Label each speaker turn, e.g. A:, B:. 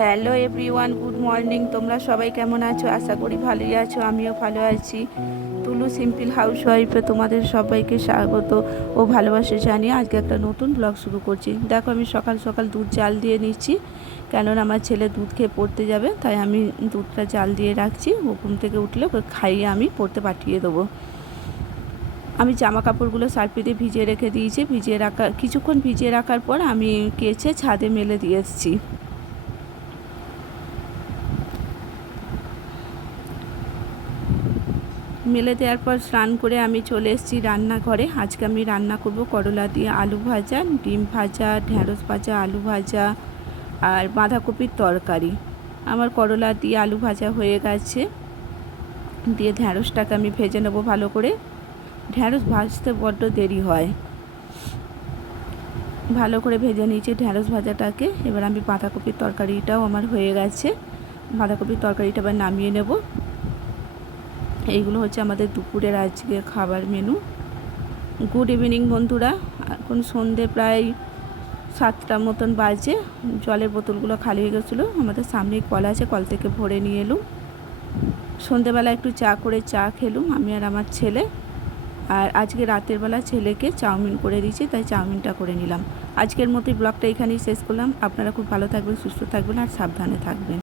A: Hello everyone good morning তোমরা সবাই কেমন আছো? আশা করি ভালোই আছো, আমিও ভালো আছি। তুলু সিম্পল হাউস ওয়াইফে তোমাদের সবাইকে স্বাগত ও ভালোবাসা জানিয়ে আজকে একটা নতুন ব্লগ শুরু করছি। দেখো আমি সকাল সকাল দুধ জাল দিয়ে নিচ্ছি, কেননা আমার ছেলে দুধ খেয়ে পড়তে যাবে, তাই আমি দুধটা জাল দিয়ে রাখছি। ও ঘুম থেকে উঠলে ওকে খাইয়ে আমি পড়তে পাঠিয়ে দেবো। আমি জামা কাপড়গুলো সার্ফিতে ভিজিয়ে রেখে দিয়েছি। ভিজিয়ে রাখা কিছুক্ষণ ভিজিয়ে রাখার পর আমি কেচে ছাদে মেলে দিয়ে এসেছি। মেলে দেওয়ার পর স্নান করে আমি চলে এসেছি রান্নাঘরে। আজকে আমি রান্না করব করলা দিয়ে আলু ভাজা, ডিম ভাজা ঢ্যাঁড়স ভাজা, আলু ভাজা আর বাঁধাকপির তরকারি। আমার করলা দিয়ে আলু ভাজা হয়ে গেছে। দিয়ে ঢ্যাঁড়সটাকে আমি ভেজে নেব ভালো করে। ঢ্যাঁড়স ভাজতে বড্ড দেরি হয়। ভালো করে ভেজে নিয়েছি ঢ্যাঁড়স ভাজাটাকে। এবার আমি বাঁধাকপির তরকারিটাও আমার হয়ে গেছে। বাঁধাকপির তরকারিটা এবার নামিয়ে নেব। এইগুলো হচ্ছে আমাদের দুপুরের আজকে খাবার মেনু গুড ইভিনিং বন্ধুরা, এখন সন্ধে প্রায় সাতটা মতন বাজে। জলের বোতলগুলো খালি হয়ে গেছিল। আমাদের সামনেই কল আছে, কল থেকে ভরে নিয়ে এলুম। সন্ধেবেলা একটু চা করে চা খেলুম, আমি আর আমার ছেলে। আর আজকে রাতের বেলা ছেলেকে চাউমিন করে দিয়েছি, তাই চাউমিনটা করে নিলাম। আজকের মতো ব্লগটা এখানেই শেষ করলাম। আপনারা খুব ভালো থাকবেন, সুস্থ থাকবেন আর সাবধানে থাকবেন।